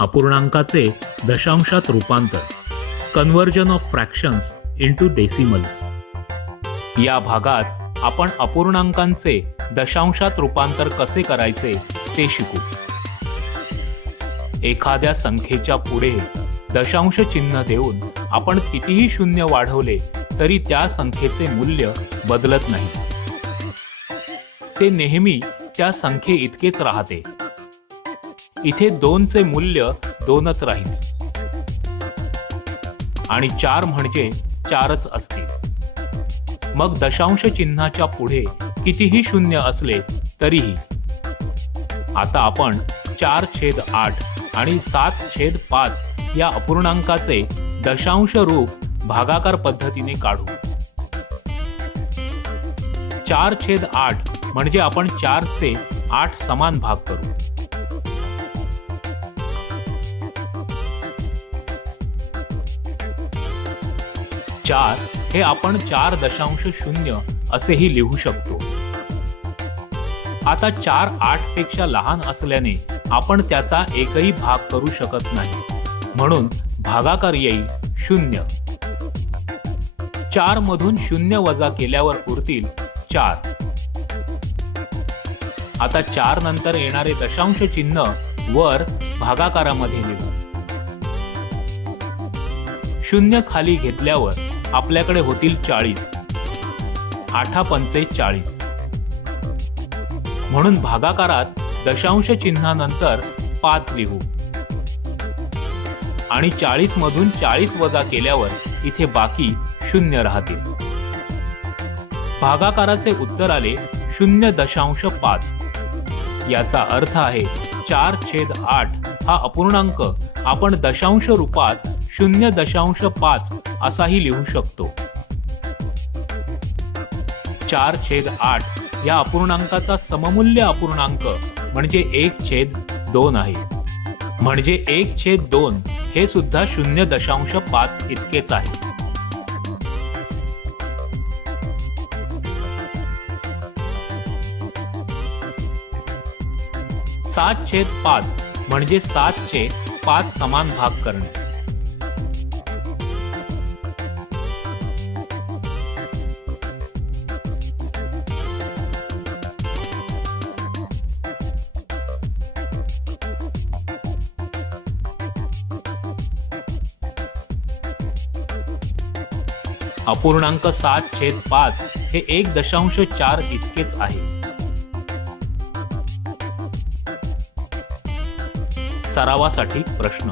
अपूर्णांकाचे दशांशात रूपांतर, conversion of fractions into decimals. या भागात आपण अपूर्णांकांचे दशांशात रूपांतर कसे करायचे ते शिकू. एखाद्या संख्येच्या पुढे दशांश चिन्ह देऊन आपण कितीही शून्य वाढवले तरी त्या संख्येचे मूल्य बदलत नाही. ते नेहमी त्या संख्ये इतकेच राहते. इथे 2 चे मूल्य 2च राहील आणि 4 म्हणजे 4च असतील. मग दशांश चिन्हाच्या पुढे कितीही शून्य असले तरीही. आता आपण 4/8 आणि 7/5 या अपूर्णांकाचे दशांश रूप भागाकार पद्धतीने काढू. 4/8 म्हणजे आपण 4 चे 8 समान भाग करू. चार हे आपण 4.0 असेही लिहू शकतो. आता 4 8 पेक्षा लहान असल्याने आपण त्याचा एकही भाग करू शकत नाही, म्हणून भागाकार येईल 0. 4 मधून 0 वजा केल्यावर उरतील 4. आता 4 नंतर येणारे दशांश चिन्ह वर भागाकारामध्ये लिहू. 0 खाली घेतल्यावर आपल्याकडे होतील 40. 8×5 = 40. म्हणून भागाकारात दशांश चिन्हानंतर 5 लिहू आणि 40 मधून 40 वजा केल्यावर इथे बाकी 0 राहतील. भागाकाराचे उत्तर आले 0.5. याचा अर्थ आहे 4/8 हा अपूर्णांक आपण दशांश रूपात 0.5 असाही लिहू शकतो. 4/8 या अपूर्णांकाचा सममूल्य अपूर्णांक म्हणजे 1/2 आहे. म्हणजे 1/2 हे सुद्धा 0.5 इतकेच आहे. सात छेद 5 म्हणजे 7 चे 5 समान भाग करणे. अपूर्णांक 7/5 हे 1.4 इतकेच आहे. सरावासाठी प्रश्न.